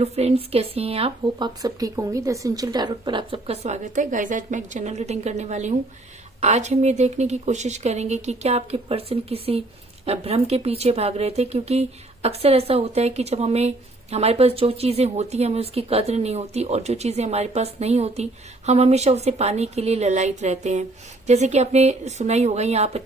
Hello friends, कैसे हैं आप? होप आप सब ठीक होंगे। द एसेंशियल टैरोट पर आप सबका स्वागत है। गाइस, आज मैं एक जनरल रीडिंग करने वाली हूँ। आज हम ये देखने की कोशिश करेंगे कि क्या आपके पर्सन किसी भ्रम के पीछे भाग रहे थे, क्योंकि अक्सर ऐसा होता है कि जब हमारे पास जो चीजें होती हैं हमें उसकी कद्र नहीं होती, और जो चीजें हमारे पास नहीं होती हम हमेशा उसे पाने के लिए ललायित रहते हैं। जैसे कि आपने सुना ही होगा, या आप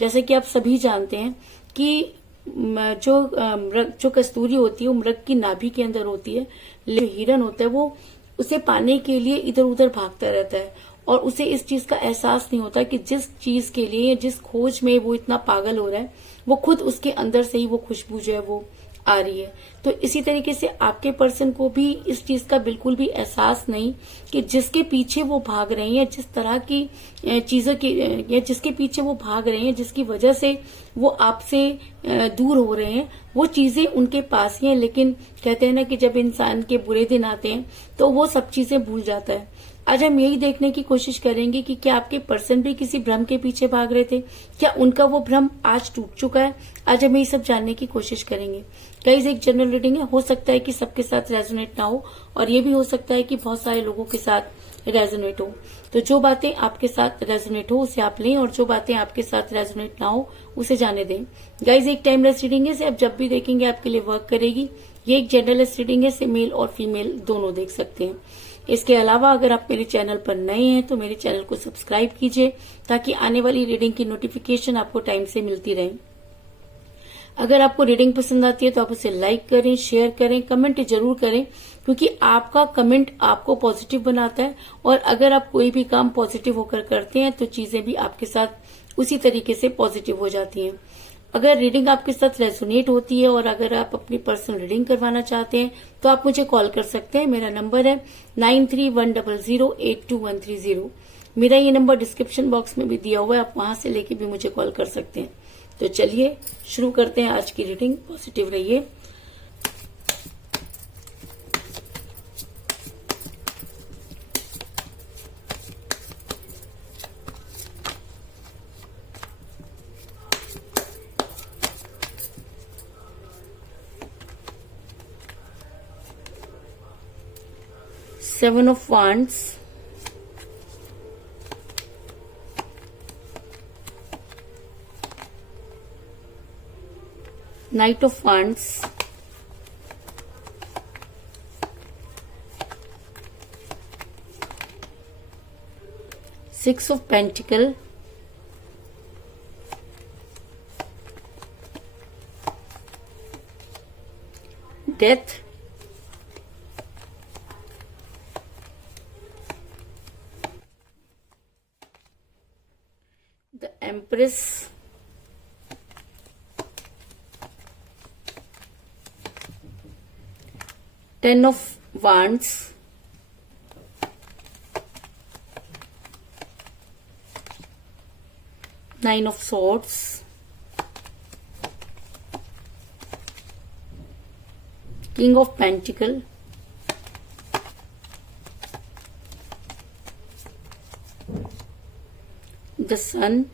जैसे कि आप सभी जानते हैं कि जो कस्तूरी होती है वो मृग की नाभि के अंदर होती है। जो हिरन होता है वो उसे पाने के लिए इधर उधर भागता रहता है, और उसे इस चीज का एहसास नहीं होता कि जिस चीज के लिए, जिस खोज में वो इतना पागल हो रहा है, वो खुद उसके अंदर से ही वो खुशबू जो है वो आ रही है। तो इसी तरीके से आपके पर्सन को भी इस चीज का बिल्कुल भी एहसास नहीं कि जिसके पीछे वो भाग रहे हैं, या जिस तरह की चीजों की, या जिसके पीछे वो भाग रहे हैं, जिसकी वजह से वो आपसे दूर हो रहे हैं, वो चीजें उनके पास ही हैं। लेकिन कहते हैं ना कि जब इंसान के बुरे दिन आते हैं तो वो सब चीजें भूल जाता है। आज हम यही देखने की कोशिश करेंगे कि क्या आपके पर्सन भी किसी भ्रम के पीछे भाग रहे थे, क्या उनका वो भ्रम आज टूट चुका है। आज हम यही सब जानने की कोशिश करेंगे। गाइस, एक जनरल रीडिंग है, हो सकता है कि सबके साथ रेजोनेट ना हो, और ये भी हो सकता है कि बहुत सारे लोगों के साथ रेजोनेट हो। तो जो बातें आपके साथ रेजोनेट हो उसे आप लें, और जो बातें आपके साथ रेजोनेट ना हो उसे जाने दें। गाइस, एक टाइमलेस रीडिंग है, इसे आप जब भी देखेंगे आपके लिए वर्क करेगी। ये एक जनरलेस रीडिंग है, इसे मेल और फीमेल दोनों देख सकते हैं। इसके अलावा अगर आप मेरे चैनल पर नए हैं तो मेरे चैनल को सब्सक्राइब कीजिए, ताकि आने वाली रीडिंग की नोटिफिकेशन आपको टाइम से मिलती रहे। अगर आपको रीडिंग पसंद आती है तो आप उसे लाइक करें, शेयर करें, कमेंट जरूर करें, क्योंकि आपका कमेंट आपको पॉजिटिव बनाता है। और अगर आप कोई भी काम पॉजिटिव होकर करते हैं तो चीजें भी आपके साथ उसी तरीके से पॉजिटिव हो जाती हैं। अगर रीडिंग आपके साथ रेजोनेट होती है और अगर आप अपनी पर्सनल रीडिंग करवाना चाहते हैं तो आप मुझे कॉल कर सकते हैं। मेरा नंबर है 9310082130। मेरा ये नंबर डिस्क्रिप्शन बॉक्स में भी दिया हुआ है, आप वहां से लेके भी मुझे कॉल कर सकते हैं। तो चलिए शुरू करते हैं आज की रीडिंग। पॉजिटिव रहिए। Seven of Wands, Knight of Wands, Six of Pentacles, Death, the Empress, Ten of Wands, Nine of Swords, King of Pentacles, the Sun,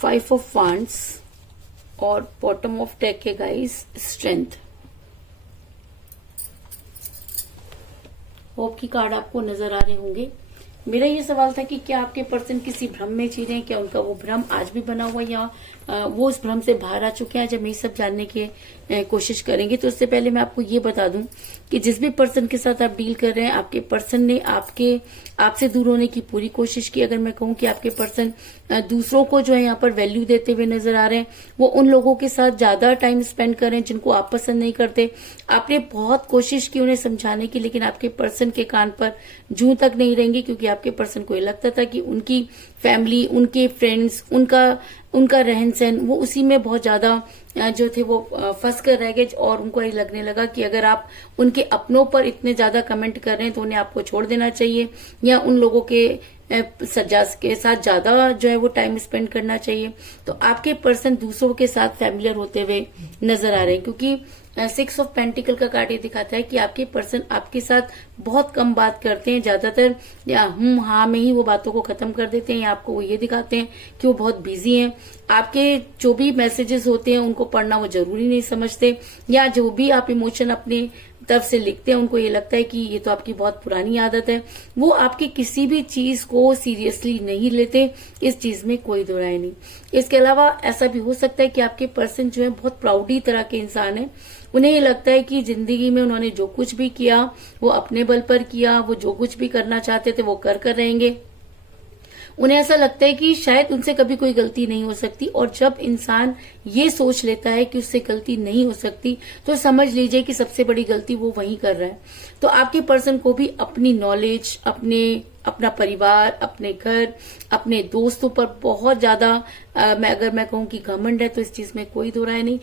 Five of Wands, और बॉटम ऑफ डेक है guys strength. Hope की card आपको नजर आ रहे होंगे। मेरा ये सवाल था कि क्या आपके पर्सन किसी भ्रम में जी रहे हैं, क्या उनका वो भ्रम आज भी बना हुआ है, या वो उस भ्रम से बाहर आ चुके हैं। जब ये सब जानने की कोशिश करेंगे तो उससे पहले मैं आपको ये बता दूं कि जिस भी पर्सन के साथ आप डील कर रहे हैं, आपके पर्सन ने आपसे दूर होने की पूरी कोशिश की। अगर मैं कहूं कि आपके पर्सन दूसरों को जो है यहाँ पर वैल्यू देते हुए नजर आ रहे हैं, वो उन लोगों के साथ ज्यादा टाइम स्पेंड कर रहे हैं जिनको आप पसंद नहीं करते। आपने बहुत कोशिश की उन्हें समझाने की, लेकिन आपके पर्सन के कान पर जूं तक नहीं रहेंगी, क्योंकि आपके पर्सन को ये लगता था कि उनकी फैमिली, उनके फ्रेंड्स, उनका रहन सहन, वो उसी में बहुत ज्यादा जो थे वो फंस कर रह गए। और उनको ये लगने लगा कि अगर आप उनके अपनों पर इतने ज्यादा कमेंट कर रहे हैं तो उन्हें आपको छोड़ देना चाहिए, या उन लोगों के साथ ज्यादा जो है वो टाइम स्पेंड करना चाहिए। तो आपके पर्सन दूसरों के साथ फैमिलियर होते हुए नजर आ रहे हैं, क्योंकि सिक्स ऑफ पेंटिकल का कार्ड ये दिखाता है कि आपके पर्सन आपके साथ बहुत कम बात करते हैं। ज्यादातर हाँ में ही वो बातों को खत्म कर देते हैं, आपको वो ये दिखाते हैं कि वो बहुत बिजी हैं। आपके जो भी मैसेजेस होते हैं उनको पढ़ना वो जरूरी नहीं समझते, या जो भी आप इमोशन अपने तरफ से लिखते हैं उनको ये लगता है कि ये तो आपकी बहुत पुरानी आदत है। वो आपकी किसी भी चीज को सीरियसली नहीं लेते, इस चीज में कोई दो राय नहीं। इसके अलावा ऐसा भी हो सकता है कि आपके पर्सन जो है बहुत प्राउडी तरह के इंसान है। उन्हें ये लगता है कि जिंदगी में उन्होंने जो कुछ भी किया वो अपने बल पर किया, वो जो कुछ भी करना चाहते थे वो कर रहेंगे। उन्हें ऐसा लगता है कि शायद उनसे कभी कोई गलती नहीं हो सकती, और जब इंसान ये सोच लेता है कि उससे गलती नहीं हो सकती तो समझ लीजिए कि सबसे बड़ी गलती वो वही कर रहा है। तो आपके पर्सन को भी अपनी नॉलेज, अपना परिवार, अपने घर, अपने दोस्तों पर बहुत ज्यादा अगर मैं कहूँ कि घमंड है, तो इस चीज में कोई दो राय नहीं।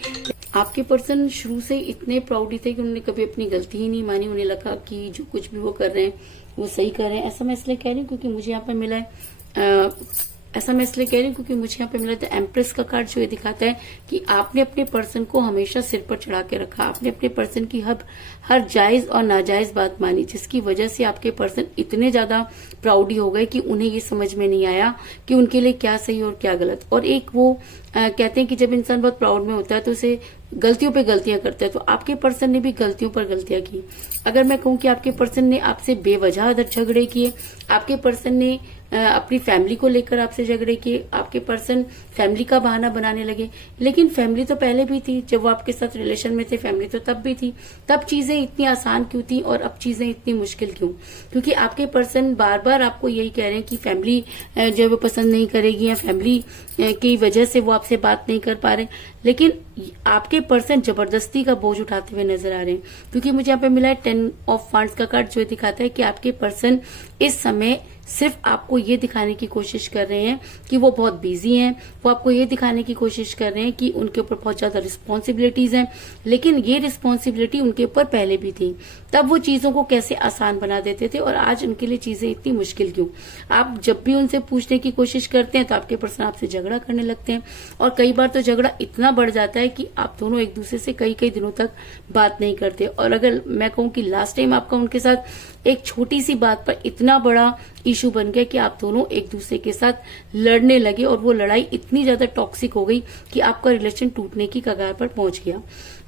आपके पर्सन शुरू से इतने प्राउडी थे कि उन्होंने कभी अपनी गलती ही नहीं मानी। उन्हें लगा कि जो कुछ भी वो कर रहे हैं वो सही कर रहे हैं। ऐसा मैं इसलिए कह रही हूँ क्योंकि मुझे यहाँ पे मिला है क्योंकि मुझे यहाँ पे मिला था एम्प्रेस का कार्ड, जो ये दिखाता है कि आपने अपने पर्सन को हमेशा सिर पर चढ़ा के रखा। आपने अपने पर्सन की हर जायज और नाजायज बात मानी, जिसकी वजह से आपके पर्सन इतने ज्यादा प्राउडी हो गए कि उन्हें ये समझ में नहीं आया कि उनके लिए क्या सही और क्या गलत। और एक वो कहते हैं कि जब इंसान बहुत प्राउड में होता है तो उसे गलतियों पे गलतियां करता है। तो आपके पर्सन ने भी गलतियों पर गलतियां की। अगर मैं कहूँ कि आपके पर्सन ने आपसे बेवजह झगड़े किए, आपके पर्सन ने अपनी फैमिली को लेकर आपसे झगड़े किए, आपके पर्सन फैमिली का बहाना बनाने लगे। लेकिन फैमिली तो पहले भी थी, जब वो आपके साथ रिलेशन में थे फैमिली तो तब भी थी। तब चीजें इतनी आसान क्यों थी और अब चीजें इतनी मुश्किल क्यों? क्योंकि आपके पर्सन बार बार आपको यही कह रहे हैं कि फैमिली जो है वो पसंद नहीं करेगी, या फैमिली की वजह से वो आपसे बात नहीं कर पा रहे। लेकिन आपके पर्सन जबरदस्ती का बोझ उठाते हुए नजर आ रहे हैं, क्योंकि मुझे यहाँ पे मिला है 10 ऑफ वांड्स का कार्ड, जो दिखाता है कि आपके पर्सन इस समय सिर्फ आपको ये दिखाने की कोशिश कर रहे हैं कि वो बहुत बिजी हैं। वो आपको ये दिखाने की कोशिश कर रहे हैं कि उनके ऊपर बहुत ज्यादा रिस्पॉन्सिबिलिटीज हैं, लेकिन ये रिस्पॉन्सिबिलिटी उनके ऊपर पहले भी थी। तब वो चीजों को कैसे आसान बना देते थे, और आज उनके लिए चीजें इतनी मुश्किल क्यों? आप जब भी उनसे पूछने की कोशिश करते हैं तो आपके पर्सन आपसे झगड़ा करने लगते हैं, और कई बार तो झगड़ा इतना बढ़ जाता है कि आप दोनों एक दूसरे से कई कई दिनों तक बात नहीं करते। और अगर मैं कहूँ कि लास्ट टाइम आपका उनके साथ एक छोटी सी बात पर इतना बड़ा इशू बन गया कि आप दोनों एक दूसरे के साथ लड़ने लगे, और वो लड़ाई इतनी ज्यादा टॉक्सिक हो गई कि आपका रिलेशन टूटने की कगार पर पहुंच गया।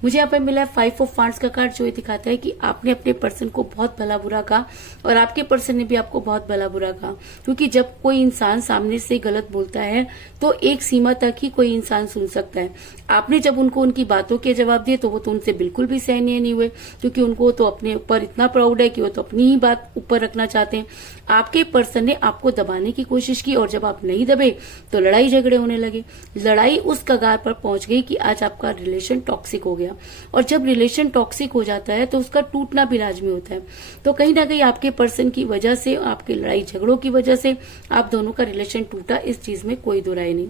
मुझे यहाँ पर मिला है 5 ऑफ वांड्स का कार्ड, जो ये दिखाता है कि आपने अपने पर्सन को बहुत भला बुरा कहा, और आपके पर्सन ने भी आपको बहुत भला बुरा कहा। क्योंकि जब कोई इंसान सामने से गलत बोलता है तो एक सीमा तक ही कोई इंसान सुन सकता है। आपने जब उनको उनकी बातों के जवाब दिए तो वो तो उनसे बिल्कुल भी सहनीय नहीं हुए, क्योंकि उनको तो अपने ऊपर इतना प्राउड है कि वो तो अपनी ही बात ऊपर रखना चाहते हैं। आपके पर्सन ने आपको दबाने की कोशिश की, और जब आप नहीं दबे तो लड़ाई झगड़े होने लगे। लड़ाई उस कगार पर पहुंच गई कि आज आपका रिलेशन टॉक्सिक हो गया। और जब रिलेशन टॉक्सिक हो जाता है तो उसका टूटना भी लाजमी होता है। तो कहीं ना कहीं आपके पर्सन की वजह से, आपके लड़ाई झगड़ों की वजह से आप दोनों का रिलेशन टूटा, इस चीज में कोई दो राय नहीं।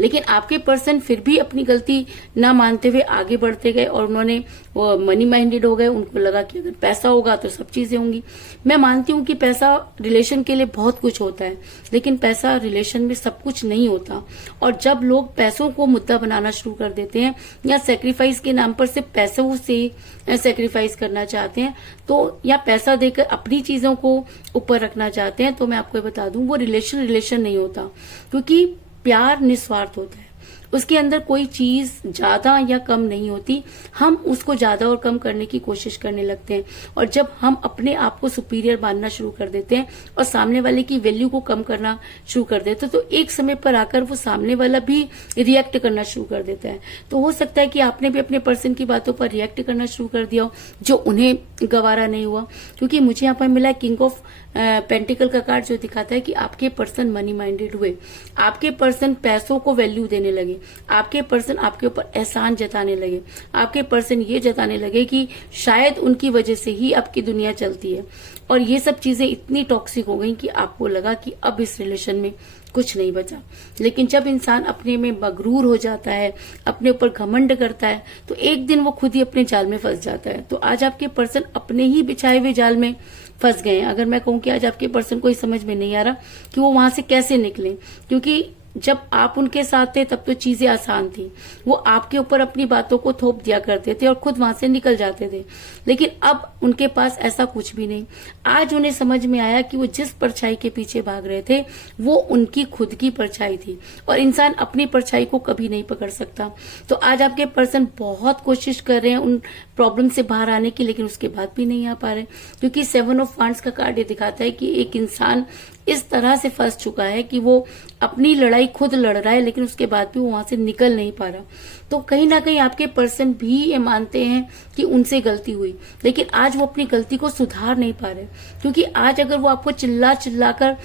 लेकिन आपके पर्सन फिर भी अपनी गलती ना मानते हुए आगे बढ़ते गए, और उन्होंने मनी माइंडेड हो गए। उनको लगा कि अगर पैसा होगा तो सब चीजें होंगी। मैं मानती हूँ कि पैसा रिलेशन के लिए बहुत कुछ होता है, लेकिन पैसा रिलेशन में सब कुछ नहीं होता। और जब लोग पैसों को मुद्दा बनाना शुरू कर देते हैं, या सेक्रीफाइस के नाम पर सिर्फ पैसों से सेक्रीफाइस करना चाहते हैं, तो या पैसा देकर अपनी चीजों को ऊपर रखना चाहते हैं, तो मैं आपको बता दूं वो रिलेशन नहीं होता। क्योंकि प्यार निस्वार्थ होता है, उसके अंदर कोई चीज ज्यादा या कम नहीं होती। हम उसको ज्यादा और कम करने की कोशिश करने लगते हैं, और जब हम अपने आप को सुपीरियर मानना शुरू कर देते हैं और सामने वाले की वैल्यू को कम करना शुरू कर देते हैं, तो एक समय पर आकर वो सामने वाला भी रिएक्ट करना शुरू कर देता है। तो हो सकता है कि आपने भी अपने पर्सन की बातों पर रिएक्ट करना शुरू कर दिया हो, जो उन्हें गवारा नहीं हुआ। क्योंकि मुझे यहाँ पर मिला किंग ऑफ पेंटिकल का कार्ड, जो दिखाता है कि आपके पर्सन मनी माइंडेड हुए। आपके पर्सन पैसों को वैल्यू देने लगे। आपके पर्सन आपके ऊपर एहसान जताने लगे। आपके पर्सन ये जताने लगे कि शायद उनकी वजह से ही आपकी दुनिया चलती है। और ये सब चीजें इतनी टॉक्सिक हो गई कि आपको लगा कि अब इस रिलेशन में कुछ नहीं बचा। लेकिन जब इंसान अपने में मगरूर हो जाता है, अपने ऊपर घमंड करता है, तो एक दिन वो खुद ही अपने जाल में फंस जाता है। तो आज आपके पर्सन अपने ही बिछाए हुए जाल में फंस गए हैं। अगर मैं कहूँ कि आज आपके पर्सन को ही समझ में नहीं आ रहा कि वो वहां से कैसे निकले, क्योंकि जब आप उनके साथ थे तब तो चीजें आसान थी, वो आपके ऊपर अपनी बातों को थोप दिया करते थे और खुद वहां से निकल जाते थे। लेकिन अब उनके पास ऐसा कुछ भी नहीं। आज उन्हें समझ में आया कि वो जिस परछाई के पीछे भाग रहे थे वो उनकी खुद की परछाई थी, और इंसान अपनी परछाई को कभी नहीं पकड़ सकता। तो आज आपके पर्सन बहुत कोशिश कर रहे हैं उन प्रॉब्लम से बाहर आने की, लेकिन उसके बाद भी नहीं आ पा रहे, क्योंकि 7 ऑफ वांड्स का कार्ड ये दिखाता है कि एक इंसान इस तरह से फंस चुका है कि वो अपनी लड़ाई खुद लड़ रहा है, लेकिन उसके बाद भी वो वहां से निकल नहीं पा रहा। तो कहीं ना कहीं आपके पर्सन भी ये मानते हैं कि उनसे गलती हुई, लेकिन आज वो अपनी गलती को सुधार नहीं पा रहे, क्योंकि आज अगर वो आपको चिल्ला कर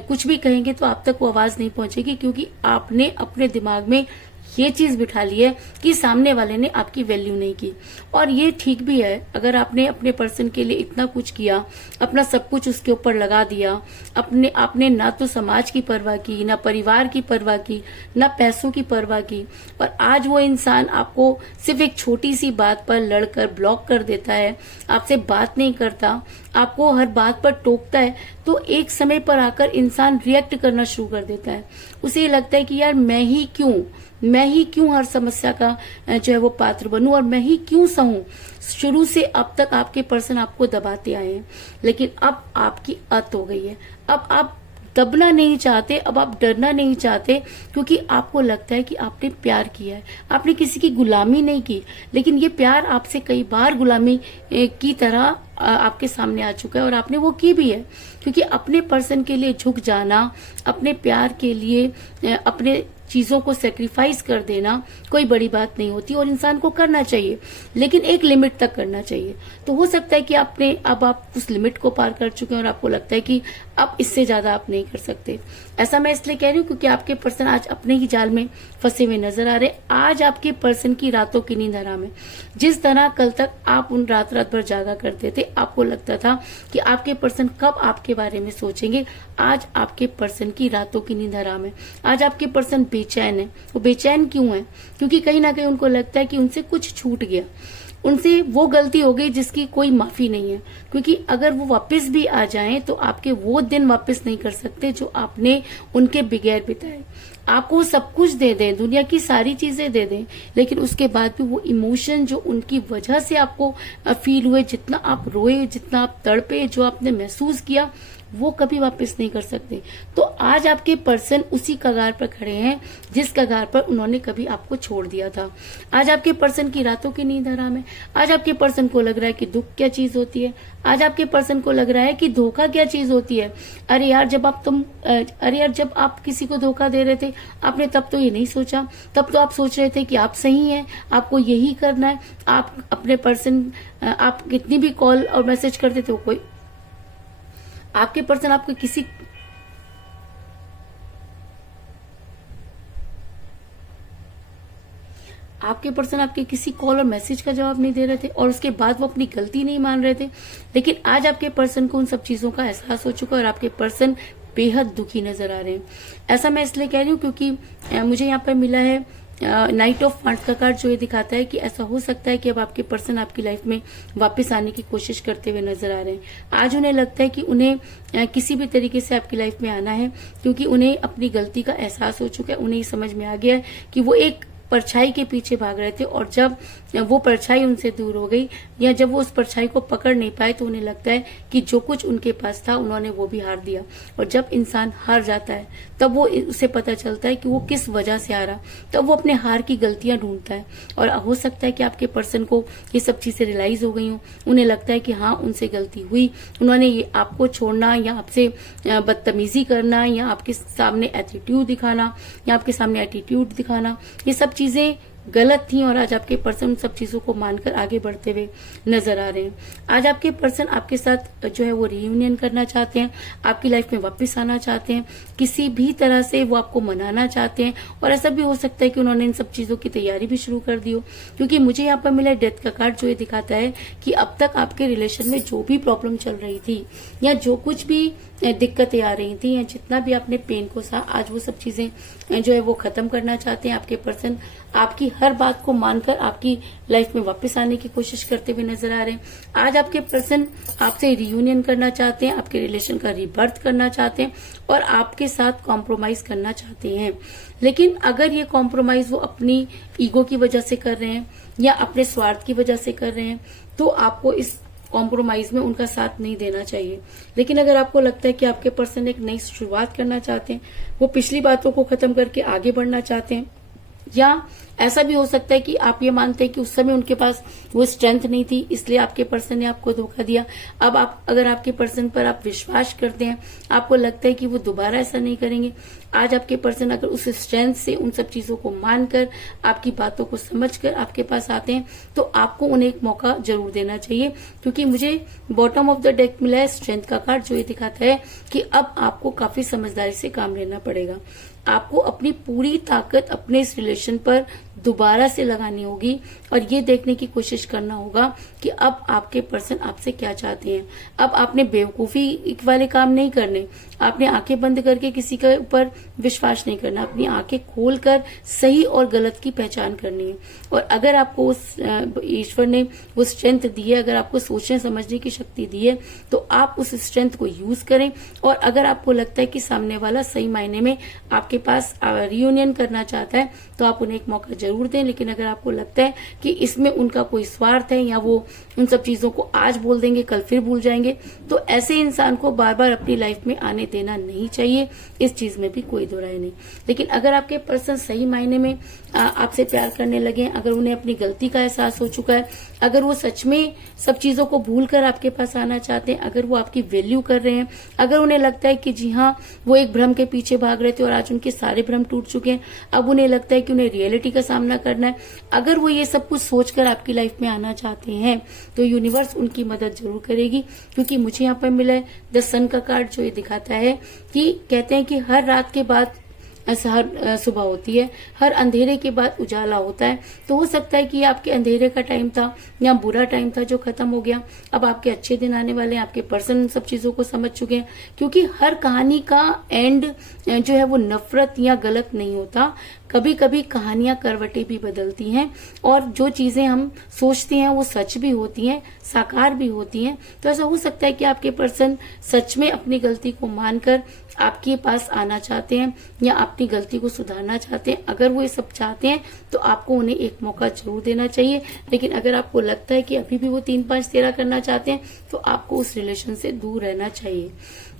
कुछ भी कहेंगे तो आप तक वो आवाज नहीं पहुंचेगी, क्योंकि आपने अपने दिमाग में ये चीज बिठा ली है कि सामने वाले ने आपकी वैल्यू नहीं की। और ये ठीक भी है, अगर आपने अपने पर्सन के लिए इतना कुछ किया, अपना सब कुछ उसके ऊपर लगा दिया, आपने ना तो समाज की परवाह की, ना परिवार की परवाह की, ना पैसों की परवाह की, और आज वो इंसान आपको सिर्फ एक छोटी सी बात पर लड़कर ब्लॉक कर देता है, आपसे बात नहीं करता, आपको हर बात पर टोकता है, तो एक समय पर आकर इंसान रिएक्ट करना शुरू कर देता है। उसे ये लगता है कि यार मैं ही क्यों हर समस्या का जो है वो पात्र बनूं, और मैं ही क्यों सहूं। शुरू से अब तक आपके पर्सन आपको दबाते आए हैं, लेकिन अब आपकी अत हो गई है। अब आप दबना नहीं चाहते, अब आप डरना नहीं चाहते, क्योंकि आपको लगता है कि आपने प्यार किया है, आपने किसी की गुलामी नहीं की, लेकिन ये प्यार आपसे कई बार गुलामी की तरह आपके सामने आ चुका है, और आपने वो की भी है। क्योंकि अपने पर्सन के लिए झुक जाना, अपने प्यार के लिए अपने चीजों को सेक्रीफाइस कर देना कोई बड़ी बात नहीं होती, और इंसान को करना चाहिए, लेकिन एक लिमिट तक करना चाहिए। तो हो सकता है कि अब आप उस लिमिट को पार कर चुके हैं और आपको लगता है कि अब इससे ज्यादा आप नहीं कर सकते। ऐसा मैं इसलिए कह रही हूँ क्योंकि आपके पर्सन आज अपने ही जाल में फंसे हुए नजर आ रहे। आज आपके पर्सन की रातों की नींद हराम है। जिस तरह कल तक आप उन रात भर जागा करते थे, आपको लगता था कि आपके पर्सन कब आपके बारे में सोचेंगे, आज आपके पर्सन की रातों की नींद हराम है। आज आपके पर्सन बेचैन है। वो बेचैन क्यों है? क्योंकि कहीं ना कहीं उनको लगता है कि उनसे कुछ छूट गया, उनसे वो गलती हो गई जिसकी कोई माफी नहीं है। क्योंकि अगर वो वापस भी आ जाएं तो आपके वो दिन वापस नहीं कर सकते जो आपने उनके बगैर बिताए। आपको सब कुछ दे दें, दुनिया की सारी चीजें दे दें, लेकिन उसके बाद भी वो इमोशन जो उनकी वजह से आपको फील हुए, जितना आप रोए, जितना आप तड़पे, जो आपने महसूस किया, वो कभी वापस नहीं कर सकते। तो आज आपके पर्सन उसी कगार पर खड़े हैं जिस कगार पर उन्होंने कभी आपको छोड़ दिया था। आज आपके पर्सन की रातों की नींद हराम है। आज आपके पर्सन को लग रहा है कि दुख क्या चीज होती है। आज आपके पर्सन को लग रहा है कि धोखा क्या चीज होती है। अरे यार जब आप किसी को धोखा दे रहे थे, आपने तब तो ये नहीं सोचा, तब तो आप सोच रहे थे कि आप सही हैं, आपको यही करना है। आप अपने पर्सन, आप कितनी भी कॉल और मैसेज करते थे, कोई आपके पर्सन आपको आपके किसी कॉल और मैसेज का जवाब नहीं दे रहे थे, और उसके बाद वो अपनी गलती नहीं मान रहे थे। लेकिन आज आपके पर्सन को उन सब चीजों का एहसास हो चुका है और आपके पर्सन बेहद दुखी नजर आ रहे हैं। ऐसा मैं इसलिए कह रही हूँ क्योंकि मुझे यहाँ पर मिला है नाइट ऑफ वांड्स का कार्ड, जो ये दिखाता है कि ऐसा हो सकता है कि अब आपके पर्सन आपकी लाइफ में वापस आने की कोशिश करते हुए नजर आ रहे हैं। आज उन्हें लगता है कि उन्हें किसी भी तरीके से आपकी लाइफ में आना है, क्योंकि उन्हें अपनी गलती का एहसास हो चुका है। उन्हें ये समझ में आ गया है कि वो एक परछाई के पीछे भाग रहे थे, और जब वो परछाई उनसे दूर हो गई, या जब वो उस परछाई को पकड़ नहीं पाए, तो उन्हें लगता है कि जो कुछ उनके पास था उन्होंने वो भी हार दिया। और जब इंसान हार जाता है तब वो उसे पता चलता है कि वो किस वजह से हारा, तब वो अपने हार की गलतियां ढूंढता है। और हो सकता है कि आपके पर्सन को ये सब चीजें रियलाइज हो गई हो, उन्हें लगता है कि हाँ उनसे गलती हुई, उन्होंने ये आपको छोड़ना, या आपसे बदतमीजी करना, या आपके सामने एटीट्यूड दिखाना, या आपके सामने एटीट्यूड दिखाना, ये सब चीजें गलत थी। और आज आपके पर्सन उन सब चीजों को मानकर आगे बढ़ते हुए नजर आ रहे हैं। आज आपके पर्सन आपके साथ जो है वो रियूनियन करना चाहते हैं, आपकी लाइफ में वापस आना चाहते हैं, किसी भी तरह से वो आपको मनाना चाहते हैं। और ऐसा भी हो सकता है कि उन्होंने इन सब चीजों की तैयारी भी शुरू कर दी हो, क्योंकि मुझे यहाँ पर मिला डेथ का कार्ड, जो ये दिखाता है कि अब तक आपके रिलेशन में जो भी प्रॉब्लम चल रही थी, या जो कुछ भी दिक्कतें आ रही थी, या जितना भी आपने पेन को सहा, आज वो सब चीजें जो है वो खत्म करना चाहते हैं। आपके पर्सन आपकी हर बात को मानकर आपकी लाइफ में वापस आने की कोशिश करते हुए नजर आ रहे हैं। आज आपके पर्सन आपसे रियूनियन करना चाहते हैं, आपके रिलेशन का रीबर्थ करना चाहते हैं और आपके साथ कॉम्प्रोमाइज करना चाहते हैं। लेकिन अगर ये कॉम्प्रोमाइज वो अपनी ईगो की वजह से कर रहे हैं या अपने स्वार्थ की वजह से कर रहे हैं, तो आपको इस कॉम्प्रोमाइज में उनका साथ नहीं देना चाहिए। लेकिन अगर आपको लगता है कि आपके पर्सन एक नई शुरुआत करना चाहते हैं, वो पिछली बातों को खत्म करके आगे बढ़ना चाहते हैं, या ऐसा भी हो सकता है कि आप ये मानते हैं कि उस समय उनके पास वो स्ट्रेंथ नहीं थी, इसलिए आपके पर्सन ने आपको धोखा दिया। अब आप अगर आपके पर्सन पर आप विश्वास करते हैं, आपको लगता है कि वो दोबारा ऐसा नहीं करेंगे, आज आपके पर्सन अगर उस स्ट्रेंथ से उन सब चीजों को मानकर आपकी बातों को समझकर आपके पास आते हैं, तो आपको उन्हें एक मौका जरूर देना चाहिए। क्योंकि मुझे बॉटम ऑफ द डेक मिला है स्ट्रेंथ का कार्ड, जो ये दिखाता है कि अब आपको काफी समझदारी से काम लेना पड़ेगा। आपको अपनी पूरी ताकत अपने इस रिलेशन पर दोबारा से लगानी होगी और ये देखने की कोशिश करना होगा कि अब आपके पर्सन आपसे क्या चाहते हैं। अब आपने बेवकूफी वाले काम नहीं करने, आपने आंखें बंद करके किसी के ऊपर विश्वास नहीं करना, अपनी आंखें खोलकर सही और गलत की पहचान करनी है। और अगर आपको उस ईश्वर ने वो स्ट्रेंथ दी है, अगर आपको सोचने समझने की शक्ति दी है, तो आप उस स्ट्रेंथ को यूज करें। और अगर आपको लगता है कि सामने वाला सही मायने में आपके पास रियूनियन करना चाहता है, तो आप उन्हें एक मौका जरूर दें। लेकिन अगर आपको लगता है कि इसमें उनका कोई स्वार्थ है या वो उन सब चीजों को आज बोल देंगे कल फिर भूल जाएंगे, तो ऐसे इंसान को बार बार अपनी लाइफ में आने देना नहीं चाहिए। इस चीज में भी कोई दो राय नहीं। लेकिन अगर आपके पर्सन सही मायने में आपसे प्यार करने लगे, अगर उन्हें अपनी गलती का एहसास हो चुका है, अगर वो सच में सब चीजों को भूल कर आपके पास आना चाहते हैं, अगर वो आपकी वैल्यू कर रहे हैं, अगर उन्हें लगता है कि जी हाँ वो एक भ्रम के पीछे भाग रहे थे और आज उनके सारे भ्रम टूट चुके हैं, अब उन्हें लगता है कि उन्हें रियलिटी का सामना करना है, अगर वो ये सब कुछ सोचकर आपकी लाइफ में आना चाहते हैं, तो यूनिवर्स उनकी मदद जरूर करेगी। क्योंकि मुझे यहाँ पर मिला है द सन का कार्ड, जो ये दिखाता है कि कहते हैं कि हर रात के बाद हर सुबह होती है, हर अंधेरे के बाद उजाला होता है। तो हो सकता है कि आपके अंधेरे का टाइम था या बुरा टाइम था जो खत्म हो गया, अब आपके अच्छे दिन आने वाले हैं। आपके पर्सन सब चीजों को समझ चुके हैं। क्योंकि हर कहानी का एंड जो है वो नफरत या गलत नहीं होता, कभी कभी कहानियां करवटें भी बदलती हैं और जो चीजें हम सोचते हैं वो सच भी होती हैं, साकार भी होती हैं। तो ऐसा हो सकता है कि आपके पर्सन सच में अपनी गलती को मानकर आपके पास आना चाहते हैं या अपनी गलती को सुधारना चाहते हैं। अगर वो ये सब चाहते हैं तो आपको उन्हें एक मौका जरूर देना चाहिए। लेकिन अगर आपको लगता है कि अभी भी वो 3-5-13 करना चाहते हैं, तो आपको उस रिलेशन से दूर रहना चाहिए।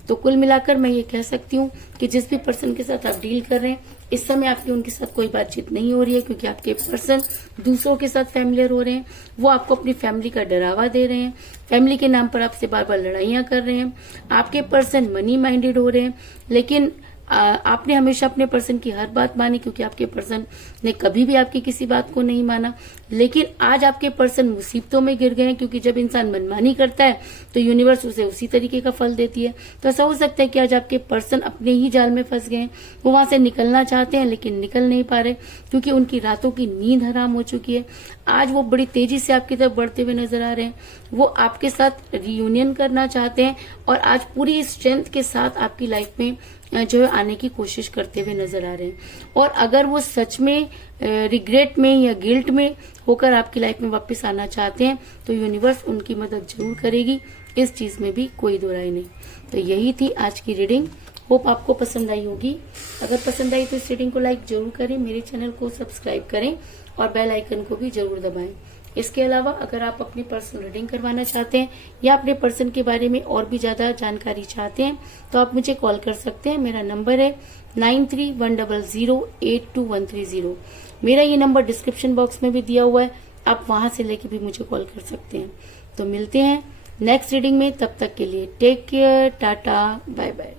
तो कुल मिलाकर मैं ये कह सकती हूँ कि जिस भी पर्सन के साथ आप डील कर रहे हैं, इस समय आपकी उनके साथ कोई बातचीत नहीं हो रही है, क्योंकि आपके पर्सन दूसरों के साथ फैमिलियर हो रहे हैं। वो आपको अपनी फैमिली का डरावा दे रहे हैं, फैमिली के नाम पर आपसे बार बार लड़ाइयां कर रहे हैं। आपके पर्सन मनी माइंडेड हो रहे हैं, लेकिन आपने हमेशा अपने पर्सन की हर बात मानी, क्योंकि आपके पर्सन ने कभी भी आपकी किसी बात को नहीं माना। लेकिन आज आपके पर्सन मुसीबतों में गिर गए हैं, क्योंकि जब इंसान मनमानी करता है तो यूनिवर्स उसे उसी तरीके का फल देती है। तो ऐसा हो सकता है कि आज आपके पर्सन अपने ही जाल में फंस गए हैं। वो वहां से निकलना चाहते हैं लेकिन निकल नहीं पा रहे, क्योंकि उनकी रातों की नींद हराम हो चुकी है। आज वो बड़ी तेजी से आपकी तरफ बढ़ते हुए नजर आ रहे हैं। वो आपके साथ रियूनियन करना चाहते हैं और आज पूरी स्ट्रेंथ के साथ आपकी लाइफ में जो है आने की कोशिश करते हुए नजर आ रहे हैं। और अगर वो सच में रिग्रेट में या गिल्ट में होकर आपकी लाइफ में वापस आना चाहते हैं, तो यूनिवर्स उनकी मदद जरूर करेगी। इस चीज में भी कोई दो राय नहीं। तो यही थी आज की रीडिंग। होप आपको पसंद आई होगी। अगर पसंद आई तो इस रीडिंग को लाइक जरूर करें, मेरे चैनल को सब्सक्राइब करें और बेल आइकन को भी जरूर दबाएं। इसके अलावा अगर आप अपनी पर्सनल रीडिंग करवाना चाहते हैं या अपने पर्सन के बारे में और भी ज्यादा जानकारी चाहते हैं, तो आप मुझे कॉल कर सकते हैं। मेरा नंबर है 9310082130। मेरा ये नंबर डिस्क्रिप्शन बॉक्स में भी दिया हुआ है, आप वहां से लेके भी मुझे कॉल कर सकते हैं। तो मिलते हैं नेक्स्ट रीडिंग में, तब तक के लिए take care, tata, bye bye.